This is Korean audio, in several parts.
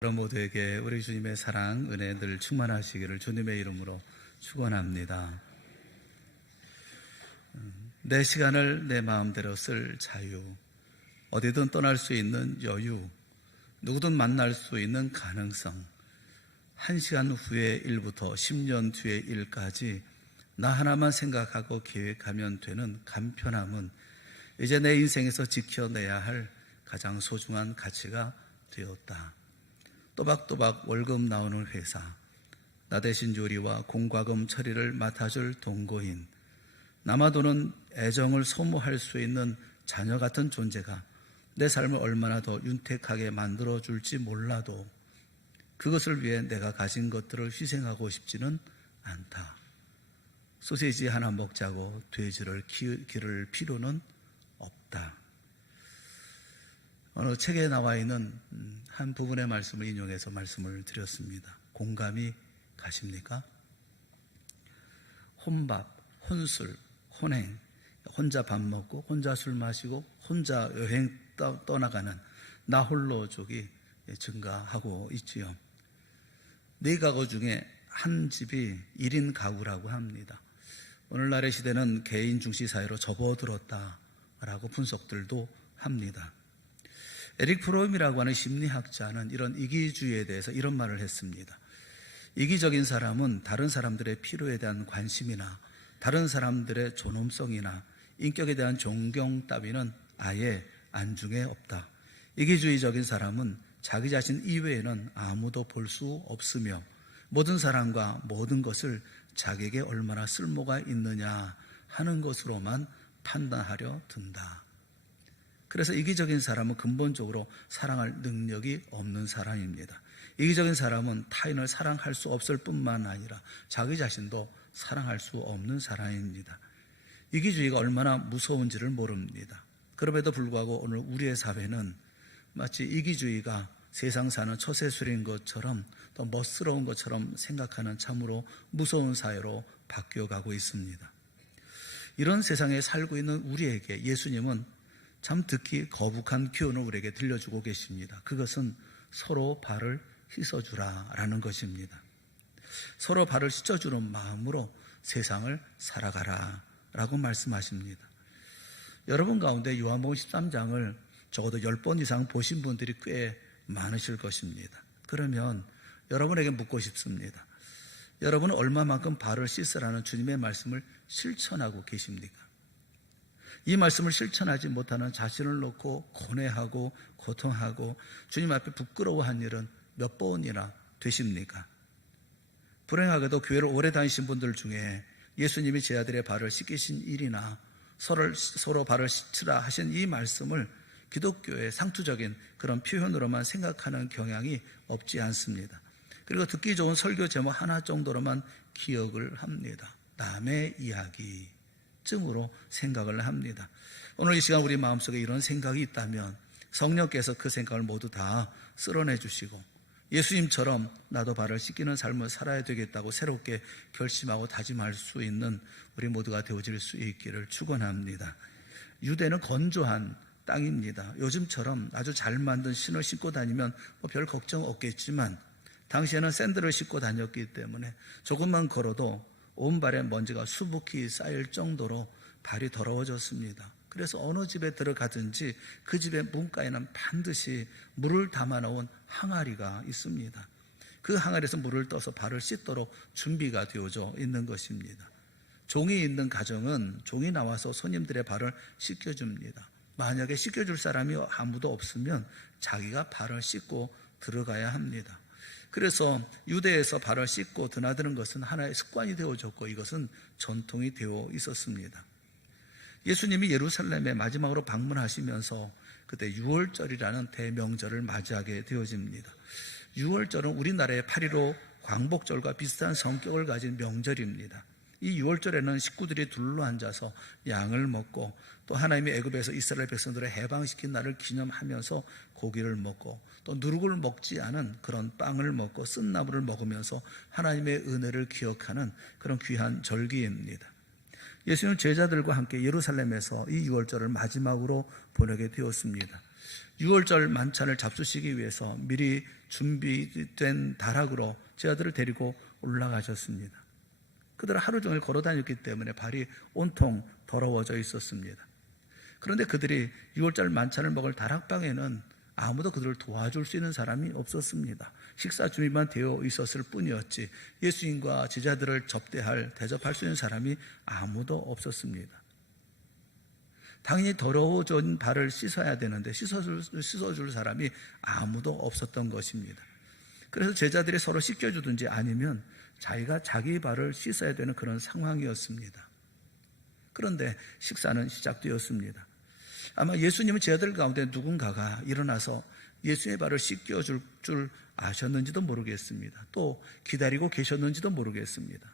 여러분 모두에게 우리 주님의 사랑, 은혜 늘 충만하시기를 주님의 이름으로 축원합니다. 내 시간을 내 마음대로 쓸 자유, 어디든 떠날 수 있는 여유, 누구든 만날 수 있는 가능성, 1시간 후의 일부터 10년 뒤의 일까지 나 하나만 생각하고 계획하면 되는 간편함은 이제 내 인생에서 지켜내야 할 가장 소중한 가치가 되었다. 또박또박 월급 나오는 회사, 나 대신 요리와 공과금 처리를 맡아줄 동거인, 남아도는 애정을 소모할 수 있는 자녀 같은 존재가 내 삶을 얼마나 더 윤택하게 만들어줄지 몰라도 그것을 위해 내가 가진 것들을 희생하고 싶지는 않다. 소시지 하나 먹자고 돼지를 기를 필요는 없다. 어느 책에 나와 있는 한 부분의 말씀을 인용해서 말씀을 드렸습니다. 공감이 가십니까? 혼밥, 혼술, 혼행, 혼자 밥 먹고 혼자 술 마시고 혼자 여행 떠나가는 나홀로족이 증가하고 있지요. 4가구 중에 한 집이 1인 가구라고 합니다. 오늘날의 시대는 개인 중시 사회로 접어들었다라고 분석들도 합니다. 에릭 프롬이라고 하는 심리학자는 이런 이기주의에 대해서 이런 말을 했습니다. 이기적인 사람은 다른 사람들의 필요에 대한 관심이나 다른 사람들의 존엄성이나 인격에 대한 존경 따위는 아예 안중에 없다. 이기주의적인 사람은 자기 자신 이외에는 아무도 볼 수 없으며 모든 사람과 모든 것을 자기에게 얼마나 쓸모가 있느냐 하는 것으로만 판단하려 든다. 그래서 이기적인 사람은 근본적으로 사랑할 능력이 없는 사람입니다. 이기적인 사람은 타인을 사랑할 수 없을 뿐만 아니라 자기 자신도 사랑할 수 없는 사람입니다. 이기주의가 얼마나 무서운지를 모릅니다. 그럼에도 불구하고 오늘 우리의 사회는 마치 이기주의가 세상 사는 처세술인 것처럼 또 멋스러운 것처럼 생각하는 참으로 무서운 사회로 바뀌어가고 있습니다. 이런 세상에 살고 있는 우리에게 예수님은 참 듣기 거북한 교훈을 우리에게 들려주고 계십니다. 그것은 서로 발을 씻어주라 라는 것입니다. 서로 발을 씻어주는 마음으로 세상을 살아가라 라고 말씀하십니다. 여러분 가운데 요한복음 13장을 적어도 10번 이상 보신 분들이 꽤 많으실 것입니다. 그러면 여러분에게 묻고 싶습니다. 여러분은 얼마만큼 발을 씻으라는 주님의 말씀을 실천하고 계십니까? 이 말씀을 실천하지 못하는 자신을 놓고 고뇌하고 고통하고 주님 앞에 부끄러워한 일은 몇 번이나 되십니까? 불행하게도 교회를 오래 다니신 분들 중에 예수님이 제 아들의 발을 씻기신 일이나 서로 발을 씻으라 하신 이 말씀을 기독교의 상투적인 그런 표현으로만 생각하는 경향이 없지 않습니다. 그리고 듣기 좋은 설교 제목 하나 정도로만 기억을 합니다. 남의 이야기 쯤으로 생각을 합니다. 오늘 이 시간 우리 마음속에 이런 생각이 있다면 성령께서 그 생각을 모두 다 쓸어내 주시고 예수님처럼 나도 발을 씻기는 삶을 살아야 되겠다고 새롭게 결심하고 다짐할 수 있는 우리 모두가 되어질 수 있기를 축원합니다. 유대는 건조한 땅입니다. 요즘처럼 아주 잘 만든 신을 신고 다니면 별 걱정 없겠지만 당시에는 샌들을 신고 다녔기 때문에 조금만 걸어도 온 발에 먼지가 수북히 쌓일 정도로 발이 더러워졌습니다. 그래서 어느 집에 들어가든지 그 집의 문가에는 반드시 물을 담아놓은 항아리가 있습니다. 그 항아리에서 물을 떠서 발을 씻도록 준비가 되어져 있는 것입니다. 종이 있는 가정은 종이 나와서 손님들의 발을 씻겨줍니다. 만약에 씻겨줄 사람이 아무도 없으면 자기가 발을 씻고 들어가야 합니다. 그래서 유대에서 발을 씻고 드나드는 것은 하나의 습관이 되어졌고 이것은 전통이 되어 있었습니다. 예수님이 예루살렘에 마지막으로 방문하시면서 그때 6월절이라는 대명절을 맞이하게 되어집니다. 6월절은 우리나라의 8.15 광복절과 비슷한 성격을 가진 명절입니다. 이 6월절에는 식구들이 둘러앉아서 양을 먹고 또 하나님이 애굽에서 이스라엘 백성들을 해방시킨 날을 기념하면서 고기를 먹고 또 누룩을 먹지 않은 그런 빵을 먹고 쓴나물을 먹으면서 하나님의 은혜를 기억하는 그런 귀한 절기입니다. 예수님은 제자들과 함께 예루살렘에서 이 6월절을 마지막으로 보내게 되었습니다. 6월절 만찬을 잡수시기 위해서 미리 준비된 다락으로 제자들을 데리고 올라가셨습니다. 그들은 하루 종일 걸어 다녔기 때문에 발이 온통 더러워져 있었습니다. 그런데 그들이 6월절 만찬을 먹을 다락방에는 아무도 그들을 도와줄 수 있는 사람이 없었습니다. 식사 준비만 되어 있었을 뿐이었지 예수님과 제자들을 대접할 수 있는 사람이 아무도 없었습니다. 당연히 더러워진 발을 씻어야 되는데 씻어줄 사람이 아무도 없었던 것입니다. 그래서 제자들이 서로 씻겨주든지 아니면 자기가 자기 발을 씻어야 되는 그런 상황이었습니다. 그런데 식사는 시작되었습니다. 아마 예수님은 제자들 가운데 누군가가 일어나서 예수님의 발을 씻겨줄 줄 아셨는지도 모르겠습니다. 또 기다리고 계셨는지도 모르겠습니다.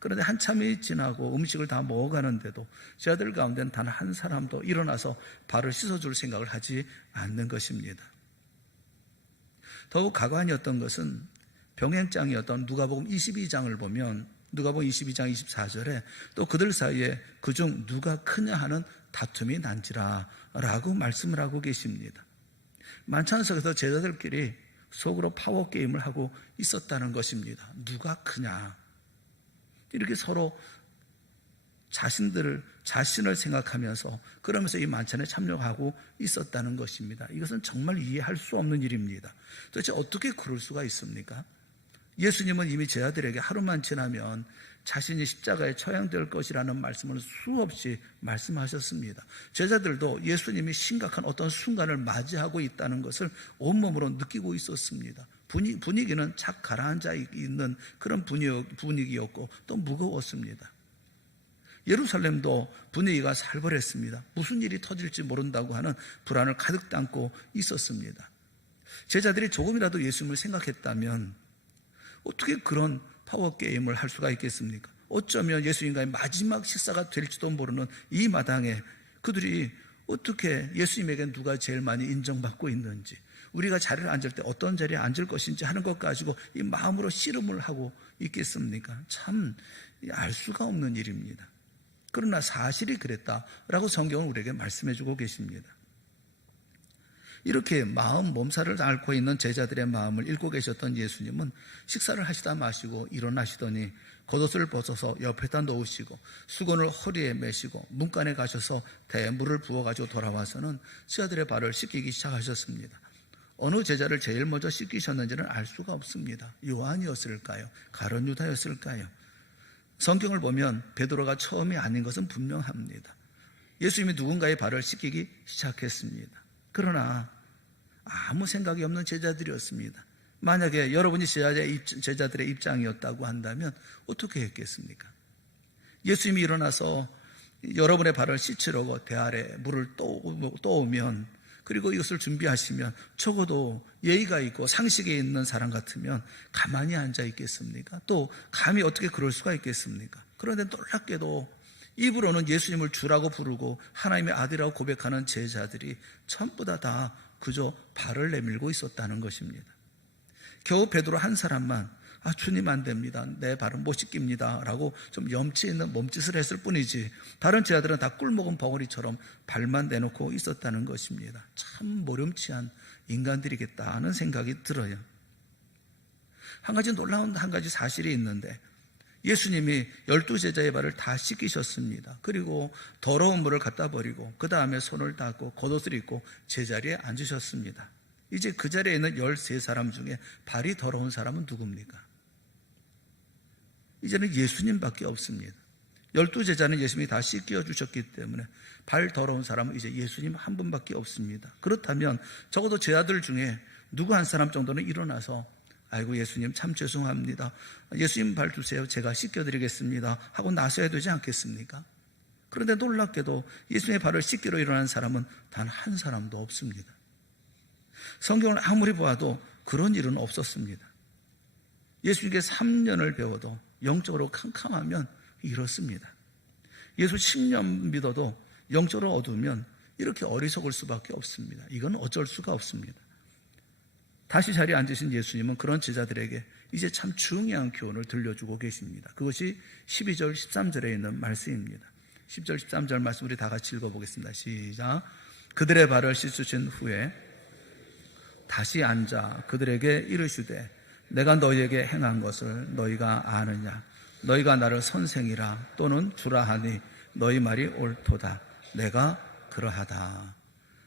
그런데 한참이 지나고 음식을 다 먹어가는데도 제자들 가운데는 단 한 사람도 일어나서 발을 씻어줄 생각을 하지 않는 것입니다. 더욱 가관이었던 것은 병행장이었던 누가복음 22장을 보면 누가복음 22장 24절에 또 그들 사이에 그중 누가 크냐 하는 다툼이 난지라 라고 말씀을 하고 계십니다. 만찬석에서 제자들끼리 속으로 파워게임을 하고 있었다는 것입니다. 누가 크냐, 이렇게 서로 자신을 생각하면서 그러면서 이 만찬에 참여하고 있었다는 것입니다. 이것은 정말 이해할 수 없는 일입니다. 도대체 어떻게 그럴 수가 있습니까? 예수님은 이미 제자들에게 하루만 지나면 자신이 십자가에 처형될 것이라는 말씀을 수없이 말씀하셨습니다. 제자들도 예수님이 심각한 어떤 순간을 맞이하고 있다는 것을 온몸으로 느끼고 있었습니다. 분위기는 착 가라앉아 있는 그런 분위기였고 또 무거웠습니다. 예루살렘도 분위기가 살벌했습니다. 무슨 일이 터질지 모른다고 하는 불안을 가득 담고 있었습니다. 제자들이 조금이라도 예수님을 생각했다면 어떻게 그런 파워게임을 할 수가 있겠습니까? 어쩌면 예수님과의 마지막 식사가 될지도 모르는 이 마당에 그들이 어떻게 예수님에게 누가 제일 많이 인정받고 있는지, 우리가 자리를 앉을 때 어떤 자리에 앉을 것인지 하는 것 가지고 이 마음으로 씨름을 하고 있겠습니까? 참 알 수가 없는 일입니다. 그러나 사실이 그랬다라고 성경은 우리에게 말씀해 주고 계십니다. 이렇게 마음 몸살을 앓고 있는 제자들의 마음을 읽고 계셨던 예수님은 식사를 하시다 마시고 일어나시더니 겉옷을 벗어서 옆에다 놓으시고 수건을 허리에 매시고 문간에 가셔서 대물을 부어가지고 돌아와서는 제자들의 발을 씻기기 시작하셨습니다. 어느 제자를 제일 먼저 씻기셨는지는 알 수가 없습니다. 요한이었을까요? 가룟 유다였을까요? 성경을 보면 베드로가 처음이 아닌 것은 분명합니다. 예수님이 누군가의 발을 씻기기 시작했습니다. 그러나 아무 생각이 없는 제자들이었습니다. 만약에 여러분이 제자들의 입장이었다고 한다면 어떻게 했겠습니까? 예수님이 일어나서 여러분의 발을 씻으려고 대 아래 물을 떠오면, 그리고 이것을 준비하시면 적어도 예의가 있고 상식에 있는 사람 같으면 가만히 앉아 있겠습니까? 또 감히 어떻게 그럴 수가 있겠습니까? 그런데 놀랍게도 입으로는 예수님을 주라고 부르고 하나님의 아들이라고 고백하는 제자들이 전부 다 그저 발을 내밀고 있었다는 것입니다. 겨우 베드로 한 사람만 주님 안 됩니다, 내 발은 못 씻깁니다 라고 좀 염치 있는 몸짓을 했을 뿐이지 다른 제자들은 다 꿀먹은 벙어리처럼 발만 내놓고 있었다는 것입니다. 참 모렴치한 인간들이겠다 하는 생각이 들어요. 한 가지 놀라운 한 가지 사실이 있는데 예수님이 12제자의 발을 다 씻기셨습니다. 그리고 더러운 물을 갖다 버리고 그 다음에 손을 닦고 겉옷을 입고 제자리에 앉으셨습니다. 이제 그 자리에 있는 13사람 중에 발이 더러운 사람은 누굽니까? 이제는 예수님밖에 없습니다. 12제자는 예수님이 다 씻겨주셨기 때문에 발 더러운 사람은 이제 예수님 한 분밖에 없습니다. 그렇다면 적어도 제자들 중에 누구 한 사람 정도는 일어나서 아이고 예수님 참 죄송합니다, 예수님 발 주세요, 제가 씻겨드리겠습니다 하고 나서야 되지 않겠습니까? 그런데 놀랍게도 예수님의 발을 씻기로 일어난 사람은 단 한 사람도 없습니다. 성경을 아무리 보아도 그런 일은 없었습니다. 예수님께 3년을 배워도 영적으로 캄캄하면 이렇습니다. 예수 10년 믿어도 영적으로 어두우면 이렇게 어리석을 수밖에 없습니다. 이건 어쩔 수가 없습니다. 다시 자리에 앉으신 예수님은 그런 제자들에게 이제 참 중요한 교훈을 들려주고 계십니다. 그것이 12절 13절에 있는 말씀입니다. 10절 13절 말씀 우리 다 같이 읽어보겠습니다. 시작. 그들의 발을 씻으신 후에 다시 앉아 그들에게 이르시되 내가 너희에게 행한 것을 너희가 아느냐? 너희가 나를 선생이라 또는 주라 하니 너희 말이 옳도다. 내가 그러하다.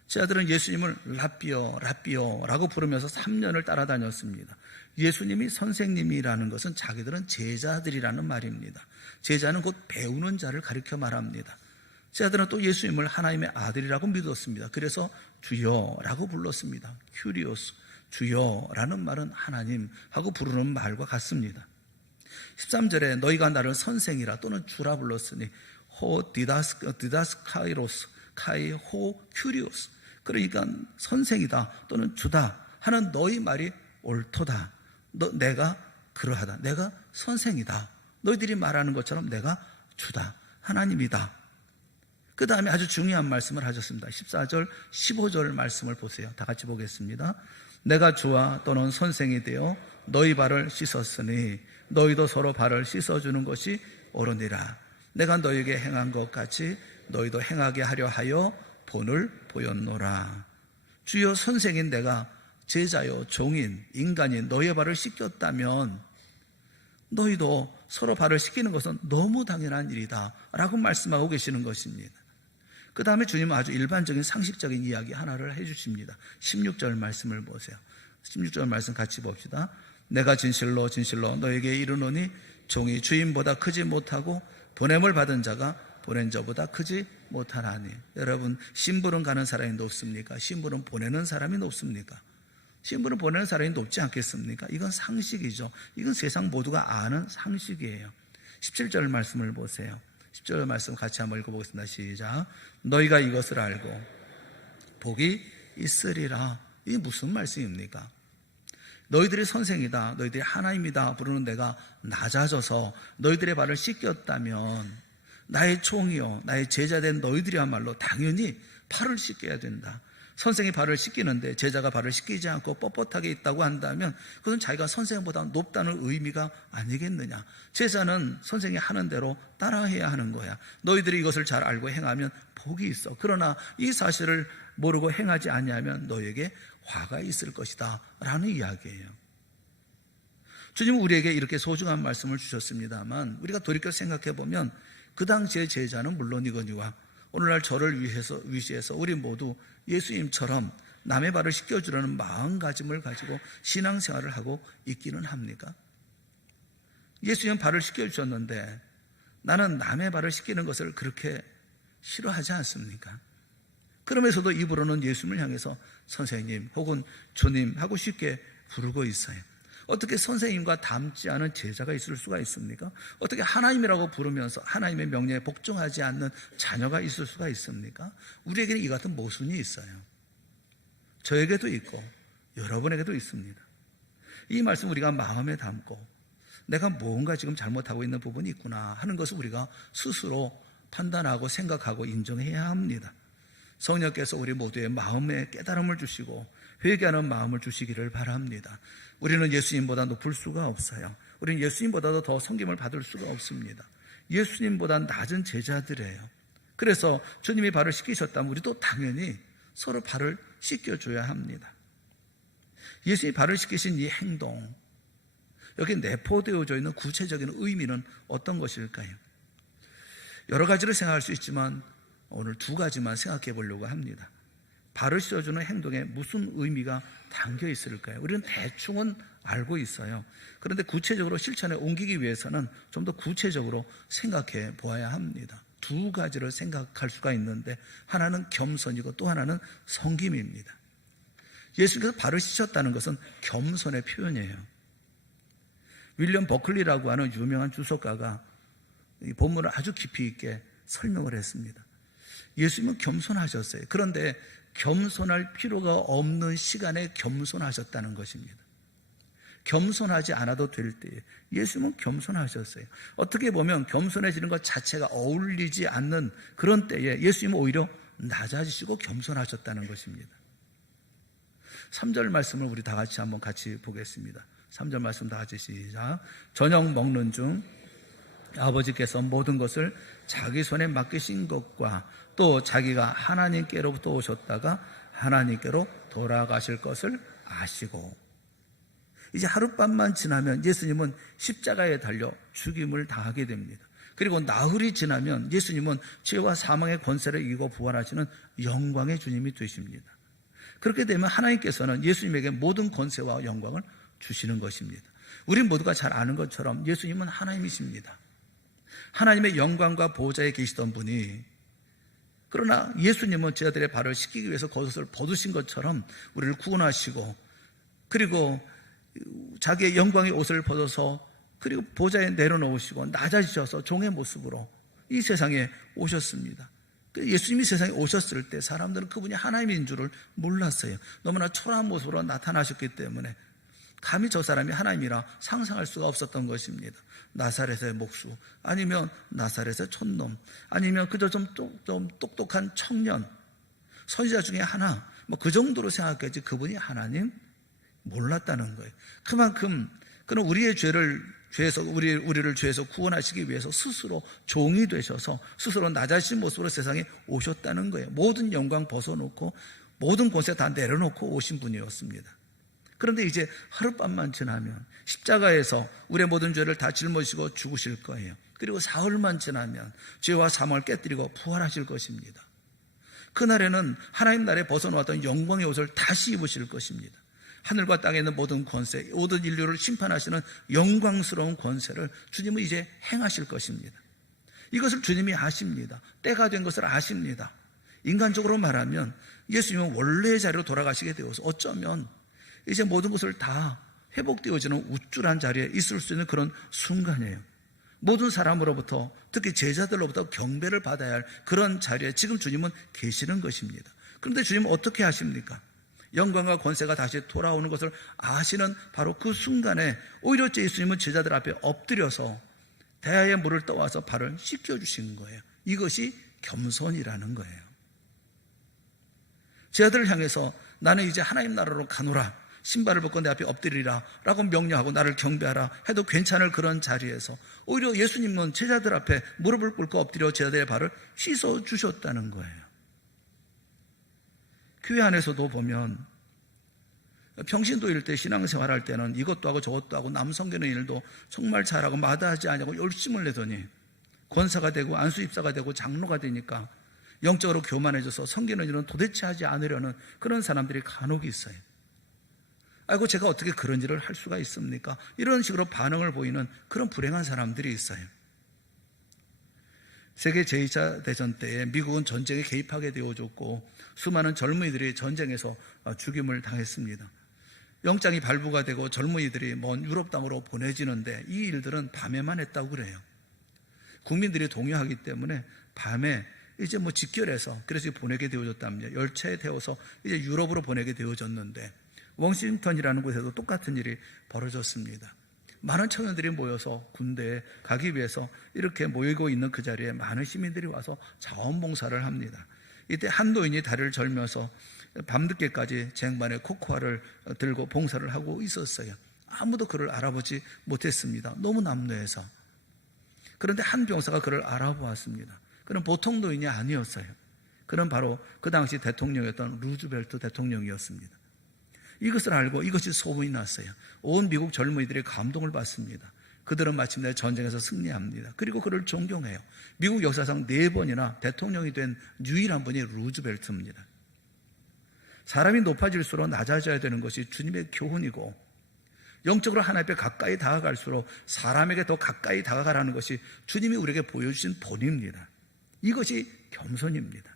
제 아들은 예수님을 라삐오라고 부르면서 3년을 따라다녔습니다. 예수님이 선생님이라는 것은 자기들은 제자들이라는 말입니다. 제자는 곧 배우는 자를 가리켜 말합니다. 제 아들은 또 예수님을 하나님의 아들이라고 믿었습니다. 그래서 주여라고 불렀습니다. 큐리오스, 주여라는 말은 하나님하고 부르는 말과 같습니다. 13절에 너희가 나를 선생이라 또는 주라 불렀으니 호 디다스카이로스 카이 호 큐리오스, 그러니까 선생이다 또는 주다 하는 너희 말이 옳도다. 내가 그러하다. 내가 선생이다. 너희들이 말하는 것처럼 내가 주다. 하나님이다. 그 다음에 아주 중요한 말씀을 하셨습니다. 14절 15절 말씀을 보세요. 다 같이 보겠습니다. 내가 주와 또는 선생이 되어 너희 발을 씻었으니 너희도 서로 발을 씻어주는 것이 옳으니라. 내가 너희에게 행한 것 같이 너희도 행하게 하려 하여 본을 보였노라. 주여, 선생인 내가 제자요 종인 인간인 너희의 발을 씻겼다면 너희도 서로 발을 씻기는 것은 너무 당연한 일이다 라고 말씀하고 계시는 것입니다. 그 다음에 주님은 아주 일반적인 상식적인 이야기 하나를 해주십니다. 16절 말씀을 보세요. 16절 말씀 같이 봅시다. 내가 진실로 너에게 이르노니 종이 주인보다 크지 못하고 보냄을 받은 자가 보낸 자보다 크지 못하나니. 여러분, 심부름 가는 사람이 높습니까? 심부름 보내는 사람이 높습니까? 심부름 보내는 사람이 높지 않겠습니까? 이건 상식이죠. 이건 세상 모두가 아는 상식이에요. 17절 말씀을 보세요. 10절 말씀 같이 한번 읽어보겠습니다. 시작. 너희가 이것을 알고 복이 있으리라. 이게 무슨 말씀입니까? 너희들이 선생이다, 너희들이 하나님이다 부르는 내가 낮아져서 너희들의 발을 씻겼다면 나의 총이요 나의 제자된 너희들이야말로 당연히 발을 씻겨야 된다. 선생이 발을 씻기는데 제자가 발을 씻기지 않고 뻣뻣하게 있다고 한다면 그것은 자기가 선생보다 높다는 의미가 아니겠느냐. 제자는 선생이 하는 대로 따라해야 하는 거야. 너희들이 이것을 잘 알고 행하면 복이 있어. 그러나 이 사실을 모르고 행하지 아니하면 너에게 화가 있을 것이다 라는 이야기예요. 주님은 우리에게 이렇게 소중한 말씀을 주셨습니다만 우리가 돌이켜 생각해 보면 그 당시의 제자는 물론이거니와 오늘날 저를 위시해서 우리 모두 예수님처럼 남의 발을 씻겨주려는 마음가짐을 가지고 신앙생활을 하고 있기는 합니까? 예수님은 발을 씻겨주셨는데 나는 남의 발을 씻기는 것을 그렇게 싫어하지 않습니까? 그러면서도 입으로는 예수님을 향해서 선생님 혹은 주님 하고 쉽게 부르고 있어요. 어떻게 선생님과 닮지 않은 제자가 있을 수가 있습니까? 어떻게 하나님이라고 부르면서 하나님의 명령에 복종하지 않는 자녀가 있을 수가 있습니까? 우리에게는 이 같은 모순이 있어요. 저에게도 있고 여러분에게도 있습니다. 이 말씀 우리가 마음에 담고 내가 뭔가 지금 잘못하고 있는 부분이 있구나 하는 것을 우리가 스스로 판단하고 생각하고 인정해야 합니다. 성령께서 우리 모두의 마음에 깨달음을 주시고 회개하는 마음을 주시기를 바랍니다. 우리는 예수님보다 높을 수가 없어요. 우리는 예수님보다도 더 섬김을 받을 수가 없습니다. 예수님보다 낮은 제자들이에요. 그래서 주님이 발을 씻기셨다면 우리도 당연히 서로 발을 씻겨줘야 합니다. 예수님이 발을 씻기신 이 행동, 여기 내포되어져 있는 구체적인 의미는 어떤 것일까요? 여러 가지를 생각할 수 있지만 오늘 두 가지만 생각해 보려고 합니다. 발을 씻어주는 행동에 무슨 의미가 담겨 있을까요? 우리는 대충은 알고 있어요. 그런데 구체적으로 실천에 옮기기 위해서는 좀 더 구체적으로 생각해 보아야 합니다. 두 가지를 생각할 수가 있는데 하나는 겸손이고 또 하나는 섬김입니다. 예수께서 발을 씻었다는 것은 겸손의 표현이에요. 윌리엄 버클리라고 하는 유명한 주석가가 이 본문을 아주 깊이 있게 설명을 했습니다. 예수님은 겸손하셨어요. 그런데 겸손할 필요가 없는 시간에 겸손하셨다는 것입니다. 겸손하지 않아도 될 때에 예수님은 겸손하셨어요. 어떻게 보면 겸손해지는 것 자체가 어울리지 않는 그런 때에 예수님은 오히려 낮아지시고 겸손하셨다는 것입니다. 3절 말씀을 우리 다 같이 한번 같이 보겠습니다. 3절 말씀 다 같이 시작. 저녁 먹는 중 아버지께서 모든 것을 자기 손에 맡기신 것과 또 자기가 하나님께로부터 오셨다가 하나님께로 돌아가실 것을 아시고, 이제 하룻밤만 지나면 예수님은 십자가에 달려 죽임을 당하게 됩니다. 그리고 나흘이 지나면 예수님은 죄와 사망의 권세를 이기고 부활하시는 영광의 주님이 되십니다. 그렇게 되면 하나님께서는 예수님에게 모든 권세와 영광을 주시는 것입니다. 우리 모두가 잘 아는 것처럼 예수님은 하나님이십니다. 하나님의 영광과 보좌에 계시던 분이, 그러나 예수님은 제자들의 발을 씻기기 위해서 겉옷을 벗으신 것처럼 우리를 구원하시고, 그리고 자기의 영광의 옷을 벗어서 그리고 보좌에 내려놓으시고 낮아지셔서 종의 모습으로 이 세상에 오셨습니다. 예수님이 세상에 오셨을 때 사람들은 그분이 하나님인 줄을 몰랐어요. 너무나 초라한 모습으로 나타나셨기 때문에 감히 저 사람이 하나님이라 상상할 수가 없었던 것입니다. 나사렛의 목수, 아니면 나사렛의 촌놈, 아니면 그저 좀 똑똑한 청년, 선지자 중에 하나, 그 정도로 생각했지 그분이 하나님 몰랐다는 거예요. 그만큼 그는 우리의 죄에서 우리를 죄에서 구원하시기 위해서 스스로 종이 되셔서 스스로 낮아진 모습으로 세상에 오셨다는 거예요. 모든 영광 벗어놓고 모든 권세 다 내려놓고 오신 분이었습니다. 그런데 이제 하룻밤만 지나면 십자가에서 우리의 모든 죄를 다 짊어지고 죽으실 거예요. 그리고 사흘만 지나면 죄와 사망을 깨뜨리고 부활하실 것입니다. 그날에는 하나님 나라에 벗어놓았던 영광의 옷을 다시 입으실 것입니다. 하늘과 땅에 있는 모든 권세, 모든 인류를 심판하시는 영광스러운 권세를 주님은 이제 행하실 것입니다. 이것을 주님이 아십니다. 때가 된 것을 아십니다. 인간적으로 말하면 예수님은 원래의 자리로 돌아가시게 되어서 어쩌면 이제 모든 것을 다 회복되어지는 우쭐한 자리에 있을 수 있는 그런 순간이에요. 모든 사람으로부터, 특히 제자들로부터 경배를 받아야 할 그런 자리에 지금 주님은 계시는 것입니다. 그런데 주님은 어떻게 하십니까? 영광과 권세가 다시 돌아오는 것을 아시는 바로 그 순간에 오히려 예수님은 제자들 앞에 엎드려서 대야의 물을 떠와서 발을 씻겨주신 거예요. 이것이 겸손이라는 거예요. 제자들을 향해서 나는 이제 하나님 나라로 가노라, 신발을 벗고 내 앞에 엎드리라 라고 명령하고 나를 경배하라 해도 괜찮을 그런 자리에서 오히려 예수님은 제자들 앞에 무릎을 꿇고 엎드려 제자들의 발을 씻어주셨다는 거예요. 교회 안에서도 보면 평신도일 때 신앙생활할 때는 이것도 하고 저것도 하고 남 섬기는 일도 정말 잘하고 마다하지 않냐고 열심을 내더니 권사가 되고 안수입사가 되고 장로가 되니까 영적으로 교만해져서 섬기는 일은 도대체 하지 않으려는 그런 사람들이 간혹 있어요. 아이고 제가 어떻게 그런 일을 할 수가 있습니까? 이런 식으로 반응을 보이는 그런 불행한 사람들이 있어요. 세계 제2차 대전 때에 미국은 전쟁에 개입하게 되어줬고 수많은 젊은이들이 전쟁에서 죽임을 당했습니다. 영장이 발부가 되고 젊은이들이 먼 유럽 땅으로 보내지는데 이 일들은 밤에만 했다고 그래요. 국민들이 동요하기 때문에 밤에 이제 직결해서 그래서 보내게 되어졌답니다. 열차에 태워서 이제 유럽으로 보내게 되어졌는데 워싱턴이라는 곳에도 똑같은 일이 벌어졌습니다. 많은 청년들이 모여서 군대에 가기 위해서 이렇게 모이고 있는 그 자리에 많은 시민들이 와서 자원봉사를 합니다. 이때 한 노인이 다리를 절면서 밤늦게까지 쟁반에 코코아를 들고 봉사를 하고 있었어요. 아무도 그를 알아보지 못했습니다. 너무 남루해서. 그런데 한 병사가 그를 알아보았습니다. 그는 보통 노인이 아니었어요. 그는 바로 그 당시 대통령이었던 루즈벨트 대통령이었습니다. 이것을 알고 이것이 소문이 났어요. 온 미국 젊은이들이 감동을 받습니다. 그들은 마침내 전쟁에서 승리합니다. 그리고 그를 존경해요. 미국 역사상 4번이나 대통령이 된 유일한 분이 루즈벨트입니다. 사람이 높아질수록 낮아져야 되는 것이 주님의 교훈이고 영적으로 하나님 앞에 가까이 다가갈수록 사람에게 더 가까이 다가가라는 것이 주님이 우리에게 보여주신 본입니다. 이것이 겸손입니다.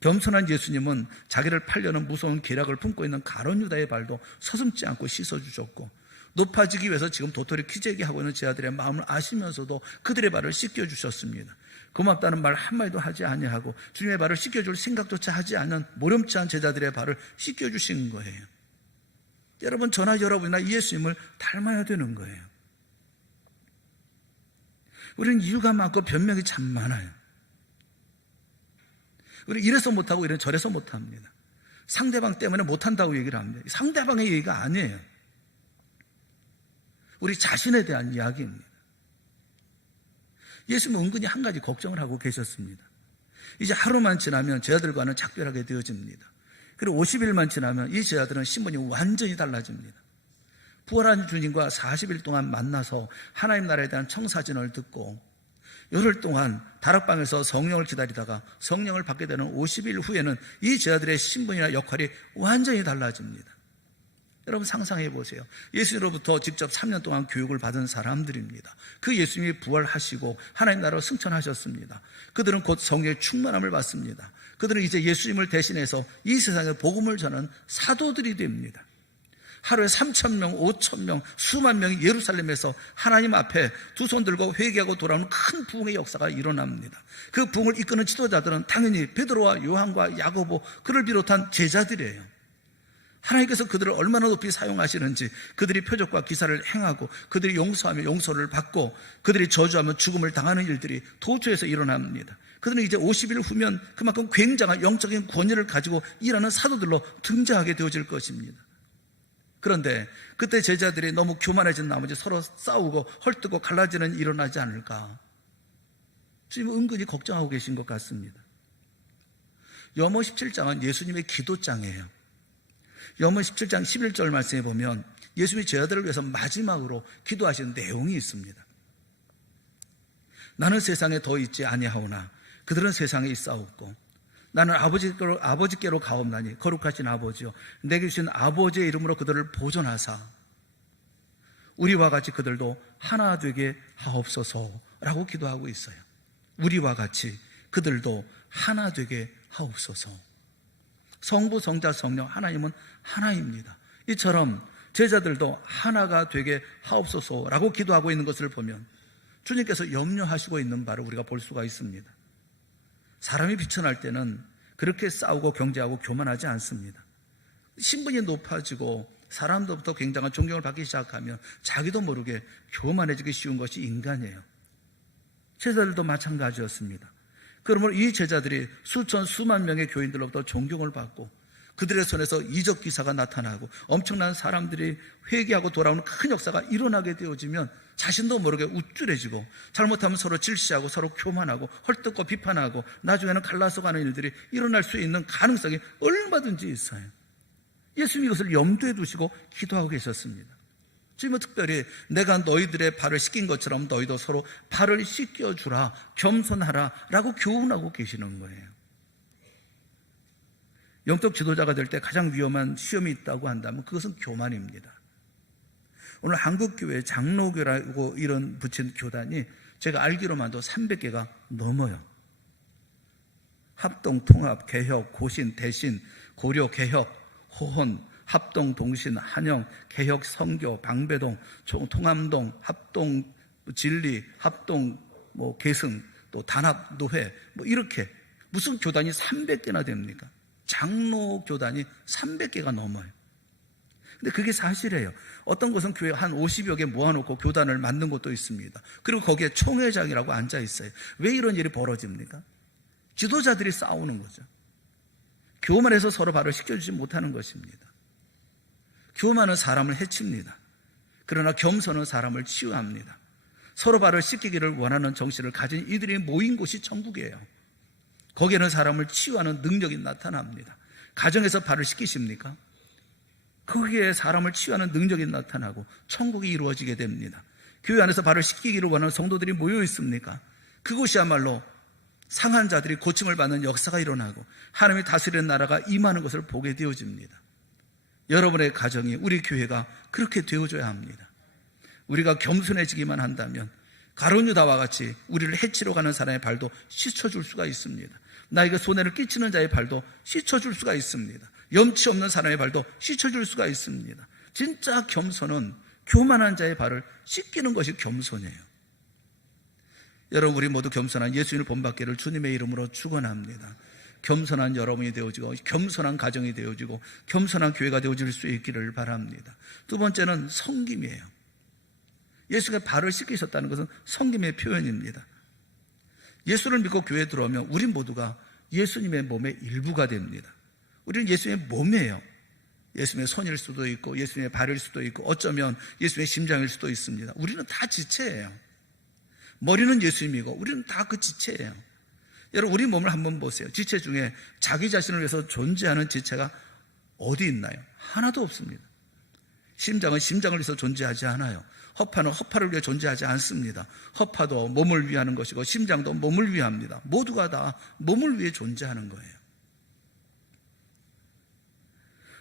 겸손한 예수님은 자기를 팔려는 무서운 계략을 품고 있는 가룟 유다의 발도 서슴지 않고 씻어주셨고 높아지기 위해서 지금 도토리 키재기 하고 있는 제자들의 마음을 아시면서도 그들의 발을 씻겨주셨습니다. 고맙다는 말 한마디도 하지 아니하고 주님의 발을 씻겨줄 생각조차 하지 않은 모렴치한 제자들의 발을 씻겨주신 거예요. 여러분, 저나 여러분이나 예수님을 닮아야 되는 거예요. 우리는 이유가 많고 변명이 참 많아요. 우리 이래서 못하고 이래서 저래서 못합니다. 상대방 때문에 못한다고 얘기를 합니다. 상대방의 얘기가 아니에요. 우리 자신에 대한 이야기입니다. 예수님은 은근히 한 가지 걱정을 하고 계셨습니다. 이제 하루만 지나면 제자들과는 작별하게 되어집니다. 그리고 50일만 지나면 이 제자들은 신분이 완전히 달라집니다. 부활한 주님과 40일 동안 만나서 하나님 나라에 대한 청사진을 듣고 열흘 동안 다락방에서 성령을 기다리다가 성령을 받게 되는 50일 후에는 이 제자들의 신분이나 역할이 완전히 달라집니다. 여러분 상상해 보세요. 예수님으로부터 직접 3년 동안 교육을 받은 사람들입니다. 그 예수님이 부활하시고 하나님 나라로 승천하셨습니다. 그들은 곧 성령의 충만함을 받습니다. 그들은 이제 예수님을 대신해서 이 세상에 복음을 전하는 사도들이 됩니다. 하루에 3,000명, 5,000명, 수만 명이 예루살렘에서 하나님 앞에 두 손 들고 회개하고 돌아오는 큰 부흥의 역사가 일어납니다. 그 부흥을 이끄는 지도자들은 당연히 베드로와 요한과 야고보, 그를 비롯한 제자들이에요. 하나님께서 그들을 얼마나 높이 사용하시는지, 그들이 표적과 기사를 행하고 그들이 용서하며 용서를 받고 그들이 저주하며 죽음을 당하는 일들이 도처에서 일어납니다. 그들은 이제 50일 후면 그만큼 굉장한 영적인 권위를 가지고 일하는 사도들로 등장하게 되어질 것입니다. 그런데 그때 제자들이 너무 교만해진 나머지 서로 싸우고 헐뜯고 갈라지는 일이 일어나지 않을까? 주님은 은근히 걱정하고 계신 것 같습니다. 염호 17장은 예수님의 기도장이에요. 염호 17장 11절 말씀에 보면 예수님이 제자들을 위해서 마지막으로 기도하신 내용이 있습니다. 나는 세상에 더 있지 아니하오나 그들은 세상에 있사옵고 나는 아버지께로 가옵나니 거룩하신 아버지요 내게 주신 아버지의 이름으로 그들을 보존하사 우리와 같이 그들도 하나 되게 하옵소서라고 기도하고 있어요. 우리와 같이 그들도 하나 되게 하옵소서. 성부, 성자, 성령 하나님은 하나입니다. 이처럼 제자들도 하나가 되게 하옵소서라고 기도하고 있는 것을 보면 주님께서 염려하시고 있는 바를 우리가 볼 수가 있습니다. 사람이 비천할 때는 그렇게 싸우고 경쟁하고 교만하지 않습니다. 신분이 높아지고 사람들부터 굉장한 존경을 받기 시작하면 자기도 모르게 교만해지기 쉬운 것이 인간이에요. 제자들도 마찬가지였습니다. 그러므로 이 제자들이 수천 수만 명의 교인들로부터 존경을 받고 그들의 손에서 이적 기사가 나타나고 엄청난 사람들이 회개하고 돌아오는 큰 역사가 일어나게 되어지면 자신도 모르게 우쭐해지고 잘못하면 서로 질시하고 서로 교만하고 헐뜯고 비판하고 나중에는 갈라서 가는 일들이 일어날 수 있는 가능성이 얼마든지 있어요. 예수님이 이것을 염두에 두시고 기도하고 계셨습니다. 주님은 특별히 내가 너희들의 발을 씻긴 것처럼 너희도 서로 발을 씻겨주라, 겸손하라 라고 교훈하고 계시는 거예요. 영적 지도자가 될 때 가장 위험한 시험이 있다고 한다면 그것은 교만입니다. 오늘 한국교회 장로교라고 이런 붙인 교단이 제가 알기로만도 300개가 넘어요. 합동, 통합, 개혁, 고신, 대신, 고려, 개혁, 호혼, 합동, 동신, 한영, 개혁, 선교, 방배동, 통암동, 합동, 진리, 합동, 계승, 또 단합, 노회, 이렇게 무슨 교단이 300개나 됩니까? 장로 교단이 300개가 넘어요. 근데 그게 사실이에요. 어떤 곳은 교회 한 50여 개 모아놓고 교단을 만든 곳도 있습니다. 그리고 거기에 총회장이라고 앉아 있어요. 왜 이런 일이 벌어집니까? 지도자들이 싸우는 거죠. 교만해서 서로 발을 씻겨주지 못하는 것입니다. 교만은 사람을 해칩니다. 그러나 겸손은 사람을 치유합니다. 서로 발을 씻기기를 원하는 정신을 가진 이들이 모인 곳이 천국이에요. 거기에는 사람을 치유하는 능력이 나타납니다. 가정에서 발을 씻기십니까? 거기에 사람을 치유하는 능력이 나타나고 천국이 이루어지게 됩니다. 교회 안에서 발을 씻기기를 원하는 성도들이 모여 있습니까? 그곳이야말로 상한 자들이 고침을 받는 역사가 일어나고 하나님이 다스리는 나라가 임하는 것을 보게 되어집니다. 여러분의 가정이, 우리 교회가 그렇게 되어줘야 합니다. 우리가 겸손해지기만 한다면 가룟 유다와 같이 우리를 해치러 가는 사람의 발도 씻어줄 수가 있습니다. 나에게 손해를 끼치는 자의 발도 씻어줄 수가 있습니다. 염치 없는 사람의 발도 씻어줄 수가 있습니다. 진짜 겸손은 교만한 자의 발을 씻기는 것이 겸손이에요. 여러분, 우리 모두 겸손한 예수님을 본받기를 주님의 이름으로 축원합니다. 겸손한 여러분이 되어지고 겸손한 가정이 되어지고 겸손한 교회가 되어질 수 있기를 바랍니다. 두 번째는 섬김이에요. 예수가 발을 씻기셨다는 것은 섬김의 표현입니다. 예수를 믿고 교회에 들어오면 우리 모두가 예수님의 몸의 일부가 됩니다. 우리는 예수님의 몸이에요. 예수님의 손일 수도 있고 예수님의 발일 수도 있고 어쩌면 예수님의 심장일 수도 있습니다. 우리는 다 지체예요. 머리는 예수님이고 우리는 다 그 지체예요. 여러분, 우리 몸을 한번 보세요. 지체 중에 자기 자신을 위해서 존재하는 지체가 어디 있나요? 하나도 없습니다. 심장은 심장을 위해서 존재하지 않아요. 허파는 허파를 위해 존재하지 않습니다. 허파도 몸을 위하는 것이고 심장도 몸을 위합니다. 모두가 다 몸을 위해 존재하는 거예요.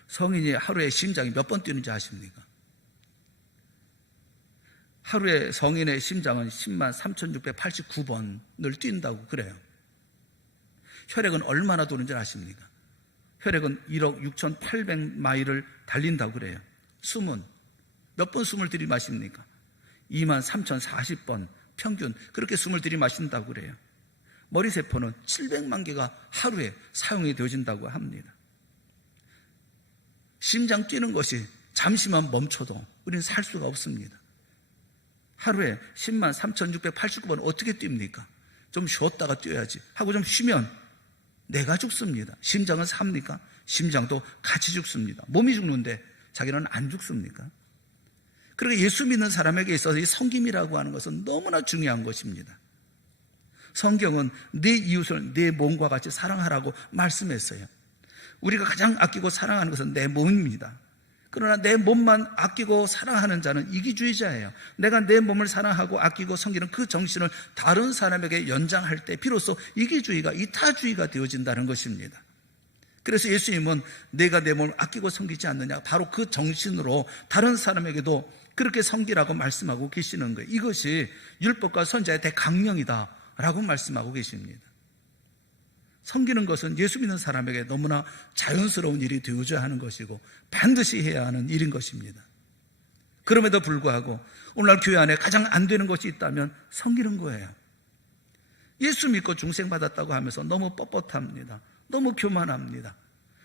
성인이 하루에 심장이 몇 번 뛰는지 아십니까? 하루에 성인의 심장은 10만 3,689번을 뛴다고 그래요. 혈액은 얼마나 도는지 아십니까? 혈액은 1억 6,800마일을 달린다고 그래요. 숨은 몇 번 숨을 들이마십니까? 2만 3,040번 평균 그렇게 숨을 들이마신다고 그래요. 머리세포는 700만 개가 하루에 사용이 되어진다고 합니다. 심장 뛰는 것이 잠시만 멈춰도 우리는 살 수가 없습니다. 하루에 10만 3,689번 어떻게 뜁니까? 좀 쉬었다가 뛰어야지 하고 좀 쉬면 내가 죽습니다. 심장은 삽니까? 심장도 같이 죽습니다. 몸이 죽는데 자기는 안 죽습니까? 그러니까 예수 믿는 사람에게 있어서 이 섬김이라고 하는 것은 너무나 중요한 것입니다. 성경은 내 이웃을 내 몸과 같이 사랑하라고 말씀했어요. 우리가 가장 아끼고 사랑하는 것은 내 몸입니다. 그러나 내 몸만 아끼고 사랑하는 자는 이기주의자예요. 내가 내 몸을 사랑하고 아끼고 섬기는 그 정신을 다른 사람에게 연장할 때 비로소 이기주의가 이타주의가 되어진다는 것입니다. 그래서 예수님은 내가 내 몸을 아끼고 섬기지 않느냐, 바로 그 정신으로 다른 사람에게도 그렇게 섬기라고 말씀하고 계시는 거예요. 이것이 율법과 선지자의 대강령이다 라고 말씀하고 계십니다. 섬기는 것은 예수 믿는 사람에게 너무나 자연스러운 일이 되어져야 하는 것이고 반드시 해야 하는 일인 것입니다. 그럼에도 불구하고 오늘날 교회 안에 가장 안 되는 것이 있다면 섬기는 거예요. 예수 믿고 중생받았다고 하면서 너무 뻣뻣합니다. 너무 교만합니다.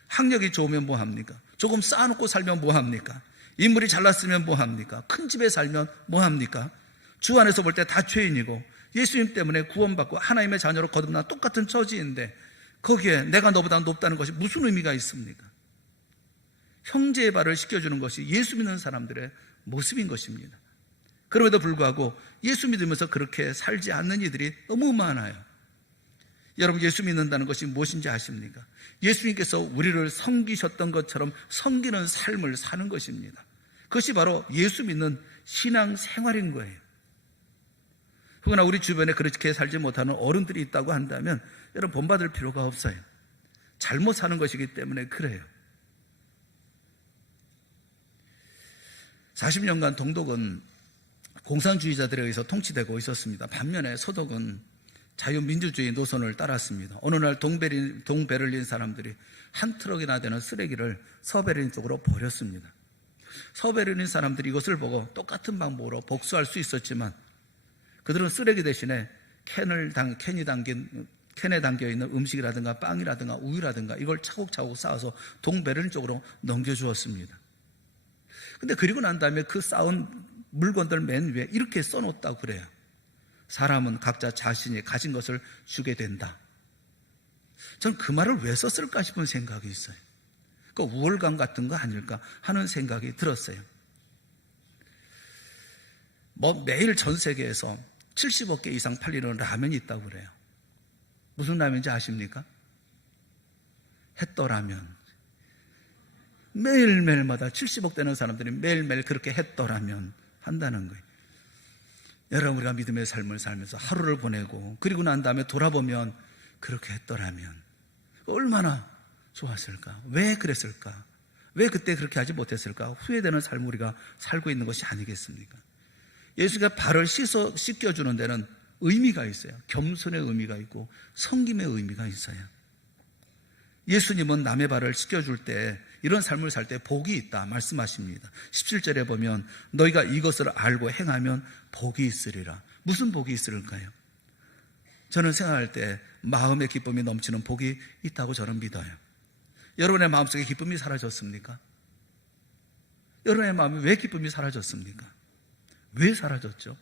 학력이 좋으면 뭐합니까? 조금 쌓아놓고 살면 뭐합니까? 인물이 잘났으면 뭐합니까? 큰 집에 살면 뭐합니까? 주 안에서 볼 때 다 죄인이고 예수님 때문에 구원받고 하나님의 자녀로 거듭난 똑같은 처지인데 거기에 내가 너보다 높다는 것이 무슨 의미가 있습니까? 형제의 발을 씻겨주는 것이 예수 믿는 사람들의 모습인 것입니다. 그럼에도 불구하고 예수 믿으면서 그렇게 살지 않는 이들이 너무 많아요. 여러분, 예수 믿는다는 것이 무엇인지 아십니까? 예수님께서 우리를 섬기셨던 것처럼 섬기는 삶을 사는 것입니다. 그것이 바로 예수 믿는 신앙 생활인 거예요. 그러나 우리 주변에 그렇게 살지 못하는 어른들이 있다고 한다면 여러분, 본받을 필요가 없어요. 잘못 사는 것이기 때문에 그래요. 40년간 동독은 공산주의자들에 의해서 통치되고 있었습니다. 반면에 서독은 자유민주주의 노선을 따랐습니다. 어느 날 동베를린 사람들이 한 트럭이나 되는 쓰레기를 서베를린 쪽으로 버렸습니다. 서베를린 사람들이 이것을 보고 똑같은 방법으로 복수할 수 있었지만 그들은 쓰레기 대신에 캔에 담겨있는 음식이라든가 빵이라든가 우유라든가 이걸 차곡차곡 쌓아서 동베를린 쪽으로 넘겨주었습니다. 근데 그리고 난 다음에 그 쌓은 물건들 맨 위에 이렇게 써놓았다고 그래요. 사람은 각자 자신이 가진 것을 주게 된다. 전 그 말을 왜 썼을까 싶은 생각이 있어요. 그 우월감 같은 거 아닐까 하는 생각이 들었어요. 매일 전 세계에서 70억 개 이상 팔리는 라면이 있다고 그래요. 무슨 라면인지 아십니까? 햇떠라면. 매일매일마다 70억 되는 사람들이 매일매일 그렇게 햇떠라면 한다는 거예요. 여러분, 우리가 믿음의 삶을 살면서 하루를 보내고 그리고 난 다음에 돌아보면 그렇게 했더라면 얼마나 좋았을까? 왜 그랬을까? 왜 그때 그렇게 하지 못했을까? 후회되는 삶을 우리가 살고 있는 것이 아니겠습니까? 예수가 발을 씻겨주는 데는 의미가 있어요. 겸손의 의미가 있고 섬김의 의미가 있어요. 예수님은 남의 발을 씻겨줄 때 이런 삶을 살 때 복이 있다 말씀하십니다. 17절에 보면 너희가 이것을 알고 행하면 복이 있으리라. 무슨 복이 있을까요? 저는 생각할 때 마음의 기쁨이 넘치는 복이 있다고 저는 믿어요. 여러분의 마음속에 기쁨이 사라졌습니까? 여러분의 마음에 왜 기쁨이 사라졌습니까? 왜 사라졌죠?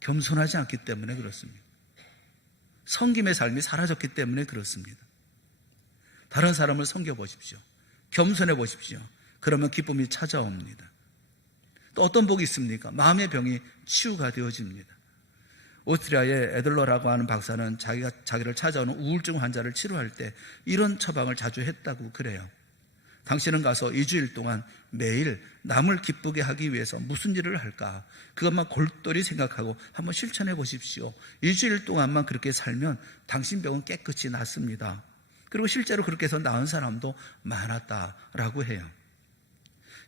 겸손하지 않기 때문에 그렇습니다. 섬김의 삶이 사라졌기 때문에 그렇습니다. 다른 사람을 섬겨보십시오. 겸손해 보십시오. 그러면 기쁨이 찾아옵니다. 또 어떤 복이 있습니까? 마음의 병이 치유가 되어집니다. 오스트리아의 에들러라고 하는 박사는 자기를 찾아오는 우울증 환자를 치료할 때 이런 처방을 자주 했다고 그래요. 당신은 가서 2주일 동안 매일 남을 기쁘게 하기 위해서 무슨 일을 할까? 그것만 골똘히 생각하고 한번 실천해 보십시오. 2주일 동안만 그렇게 살면 당신 병은 깨끗이 낫습니다. 그리고 실제로 그렇게 해서 나은 사람도 많았다라고 해요.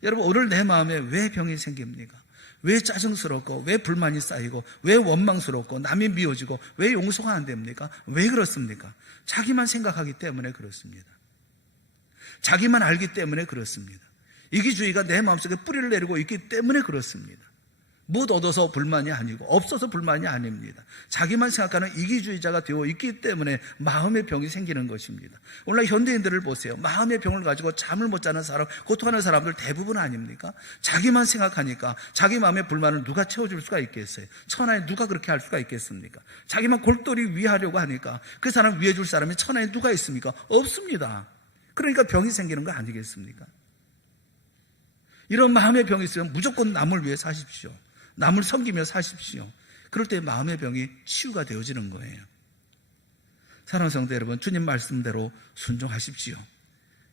여러분, 오늘 내 마음에 왜 병이 생깁니까? 왜 짜증스럽고, 왜 불만이 쌓이고, 왜 원망스럽고, 남이 미워지고, 왜 용서가 안 됩니까? 왜 그렇습니까? 자기만 생각하기 때문에 그렇습니다. 자기만 알기 때문에 그렇습니다. 이기주의가 내 마음속에 뿌리를 내리고 있기 때문에 그렇습니다. 못 얻어서 불만이 아니고 없어서 불만이 아닙니다. 자기만 생각하는 이기주의자가 되어 있기 때문에 마음의 병이 생기는 것입니다. 오늘 현대인들을 보세요. 마음의 병을 가지고 잠을 못 자는 사람, 고통하는 사람들 대부분 아닙니까? 자기만 생각하니까 자기 마음의 불만을 누가 채워줄 수가 있겠어요? 천하에 누가 그렇게 할 수가 있겠습니까? 자기만 골똘히 위하려고 하니까 그 사람 위해 줄 사람이 천하에 누가 있습니까? 없습니다. 그러니까 병이 생기는 거 아니겠습니까? 이런 마음의 병이 있으면 무조건 남을 위해 사십시오. 남을 섬기며 사십시오. 그럴 때 마음의 병이 치유가 되어지는 거예요. 사랑하는 성도 여러분, 주님 말씀대로 순종하십시오.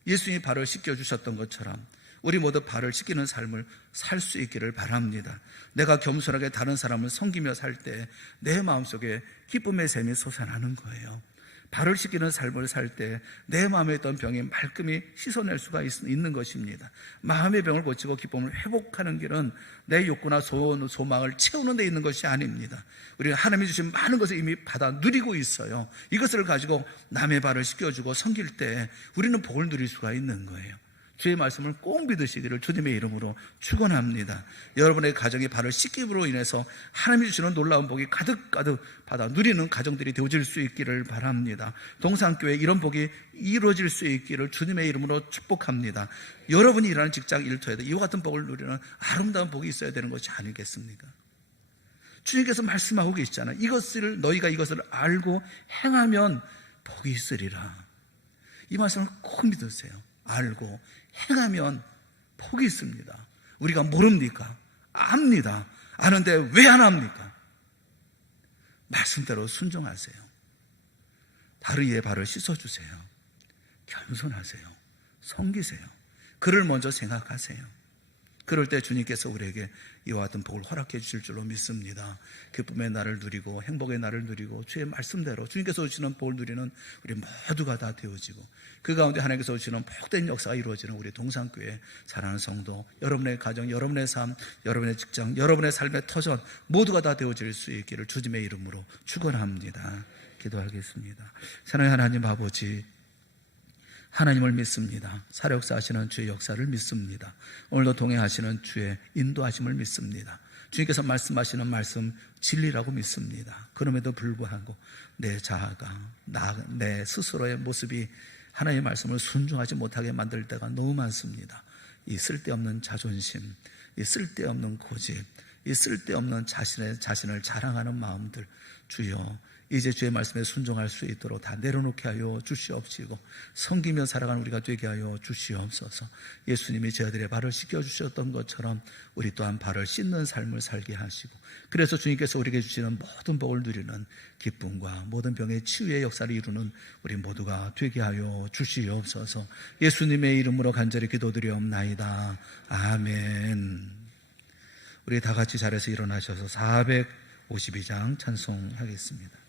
예수님이 발을 씻겨주셨던 것처럼 우리 모두 발을 씻기는 삶을 살 수 있기를 바랍니다. 내가 겸손하게 다른 사람을 섬기며 살 때 내 마음속에 기쁨의 샘이 솟아나는 거예요. 발을 씻기는 삶을 살 때 내 마음에 있던 병이 말끔히 씻어낼 수가 있는 것입니다. 마음의 병을 고치고 기쁨을 회복하는 길은 내 욕구나 소망을 채우는 데 있는 것이 아닙니다. 우리가 하나님이 주신 많은 것을 이미 받아 누리고 있어요. 이것을 가지고 남의 발을 씻겨주고 섬길 때 우리는 복을 누릴 수가 있는 거예요. 주의 말씀을 꼭 믿으시기를 주님의 이름으로 축원합니다. 여러분의 가정이 발을 씻김으로 인해서 하나님이 주시는 놀라운 복이 가득가득 받아 누리는 가정들이 되어질 수 있기를 바랍니다. 동산교회 이런 복이 이루어질 수 있기를 주님의 이름으로 축복합니다. 여러분이 일하는 직장 일터에도 이와 같은 복을 누리는 아름다운 복이 있어야 되는 것이 아니겠습니까? 주님께서 말씀하고 계시잖아요. 너희가 이것을 알고 행하면 복이 있으리라. 이 말씀을 꼭 믿으세요. 알고 행하면 복이 있습니다. 우리가 모릅니까? 압니다. 아는데 왜 안 합니까? 말씀대로 순종하세요. 다른 이의 발을 씻어주세요. 겸손하세요. 섬기세요. 그를 먼저 생각하세요. 그럴 때 주님께서 우리에게 이와 같은 복을 허락해 주실 줄로 믿습니다. 기쁨의 날을 누리고 행복의 날을 누리고 주의 말씀대로 주님께서 주시는 복을 누리는 우리 모두가 다 되어지고 그 가운데 하나님께서 주시는 복된 역사가 이루어지는 우리 동산교회 사랑하는 성도, 여러분의 가정, 여러분의 삶, 여러분의 직장, 여러분의 삶의 터전 모두가 다 되어질 수 있기를 주님의 이름으로 축원합니다. 기도하겠습니다. 사랑하는 하나님 아버지, 하나님을 믿습니다. 살역사하시는 주의 역사를 믿습니다. 오늘도 동행하시는 주의 인도하심을 믿습니다. 주님께서 말씀하시는 말씀 진리라고 믿습니다. 그럼에도 불구하고 내 자아가 내 스스로의 모습이 하나님의 말씀을 순종하지 못하게 만들 때가 너무 많습니다. 이 쓸데없는 자존심, 이 쓸데없는 고집, 이 쓸데없는 자신을 자랑하는 마음들, 주여 이제 주의 말씀에 순종할 수 있도록 다 내려놓게 하여 주시옵시고 섬기며 살아가는 우리가 되게 하여 주시옵소서. 예수님이 저희들의 발을 씻겨주셨던 것처럼 우리 또한 발을 씻는 삶을 살게 하시고 그래서 주님께서 우리에게 주시는 모든 복을 누리는 기쁨과 모든 병의 치유의 역사를 이루는 우리 모두가 되게 하여 주시옵소서. 예수님의 이름으로 간절히 기도드리옵나이다. 아멘. 우리 다 같이 자리에서 일어나셔서 452장 찬송하겠습니다.